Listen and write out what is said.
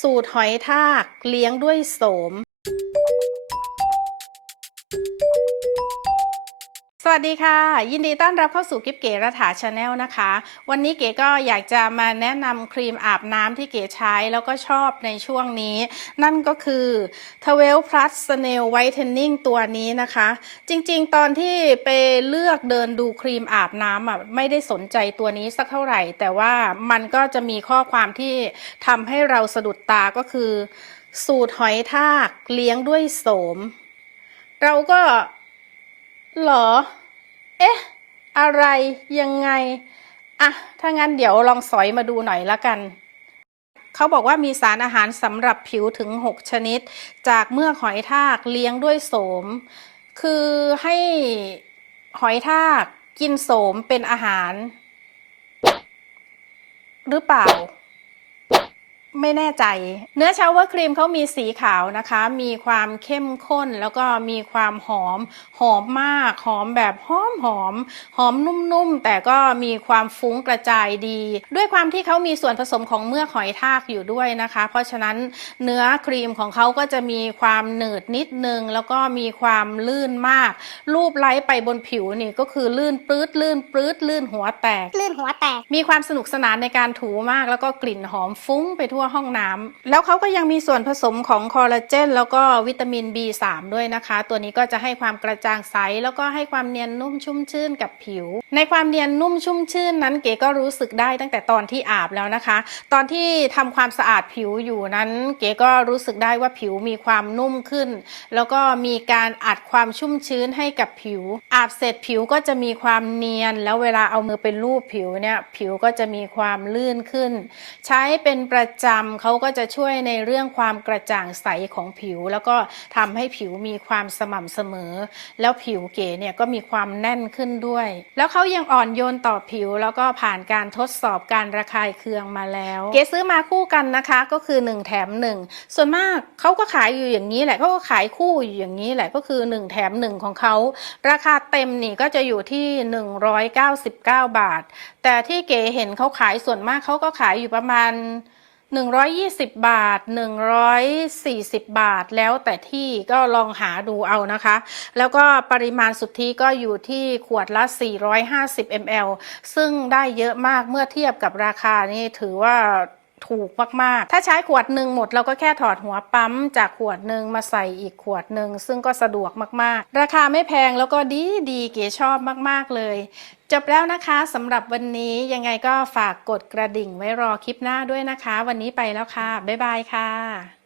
สูตรหอยทากเลี้ยงด้วยโสม วัสดีค่ะ ยินดีต้อนรับเข้าสู่กิฟเก๋รัฐาชาแนลนะคะ วันนี้เก๋ก็อยากจะมาแนะนำครีมอาบน้ำที่เก๋ใช้แล้วก็ชอบในช่วงนี้ นั่นก็คือ12 plus snail whitening ตัวนี้นะคะ จริงๆ ตอนที่ไปเลือกเดินดูครีมอาบน้ำอะไม่ได้สนใจตัวนี้สักเท่าไหร่ แต่ว่ามันก็จะมีข้อความที่ทำให้เราสะดุดตาก็คือ สูตรหอยทากเลี้ยงด้วยโสม เราก็หรอ เอ๊ะ อะไรยังไง อะ ถ้างั้นเดี๋ยวลองสอยมาดูหน่อยละกัน เขาบอกว่ามีสารอาหารสำหรับผิวถึง 6 ชนิด จากเมือกหอยทากเลี้ยงด้วยโสม คือให้หอยทากกินโสมเป็นอาหาร หรือเปล่า ไม่แน่ใจ เนื้อชาวเวอร์ครีมเขามีสีขาวนะคะ มีความเข้มข้นแล้วก็มีความหอม หอมมาก หอมแบบหอมหอม หอมนุ่มๆ แต่ก็มีความฟุ้งกระจายดี ด้วยความที่เขามีส่วนผสมของเมือกหอยทากอยู่ด้วยนะคะ เพราะฉะนั้นเนื้อครีมของเขาก็จะมีความหนืดนิดนึง แล้วก็มีความลื่นมาก รูปไล้ไปบนผิวนี่ก็คือลื่นปลื้ดลื่นปลื้ดลื่นหัวแตก ลื่นหัวแตก มีความสนุกสนานในการถูมาก แล้วก็กลิ่นหอมฟุ้งไปทั่วห้องน้ำแล้วเขาก็ยังมีส่วนผสมของคอลลาเจนแล้วก็วิตามิน B3 ด้วยนะคะ ตัวนี้ก็จะให้ความกระจ่างใสแล้วก็ให้ความเนียนนุ่มชุ่มชื่นกับผิว ในความเนียนนุ่มชุ่มชื่นนั้นเก๋ก็รู้สึกได้ตั้งแต่ตอนที่อาบแล้วนะคะ ตอนที่ทำความสะอาดผิวอยู่นั้น เก๋ก็รู้สึกได้ว่าผิวมีความนุ่มขึ้น แล้วก็มีการอัดความชุ่มชื้นให้กับผิว อาบเสร็จผิวก็จะมีความเนียน แล้วเวลาเอามือไปลูบผิวเนี่ยผิวก็จะมีความลื่นขึ้น ใช้เป็นประจจำเขาก็จะช่วยในเรื่องความกระจ่างใสของผิว แล้วก็ทำให้ผิวมีความสม่ำเสมอ แล้วผิวเก๋เนี่ยก็มีความแน่นขึ้นด้วย แล้วเขายังอ่อนโยนต่อผิว แล้วก็ผ่านการทดสอบการระคายเคืองมาแล้ว เก๋ซื้อมาคู่กันนะคะก็คือ 1 แถม 1 ส่วนมากเขาก็ขายอยู่อย่างนี้แหละเขาก็ขายคู่อยู่อย่างนี้แหละก็คือ 1 แถม 1 ของเขาราคาเต็มนี่ก็จะอยู่ที่ 199 บาท แต่ที่เก๋เห็นเขาขายส่วนมากเขาก็ขายอยู่ประมาณ 120 บาท 140 บาท แล้วแต่ที่ก็ลองหาดูเอานะคะ แล้วก็ปริมาณสุทธิก็อยู่ที่ขวดละ 450 ml ซึ่งได้เยอะมากเมื่อเทียบกับราคานี่ถือว่า ถูกมากๆ ถ้าใช้ขวดหนึ่งหมดเราก็แค่ถอดหัวปั๊มจากขวดหนึ่งมาใส่อีกขวดหนึ่งซึ่งก็สะดวกมากๆ ราคาไม่แพงแล้วก็ดีดีเก๋ชอบมากๆเลย จบแล้วนะคะสำหรับวันนี้ยังไงก็ฝากกดกระดิ่งไว้รอคลิปหน้าด้วยนะคะ วันนี้ไปแล้วค่ะ บ๊ายบายค่ะ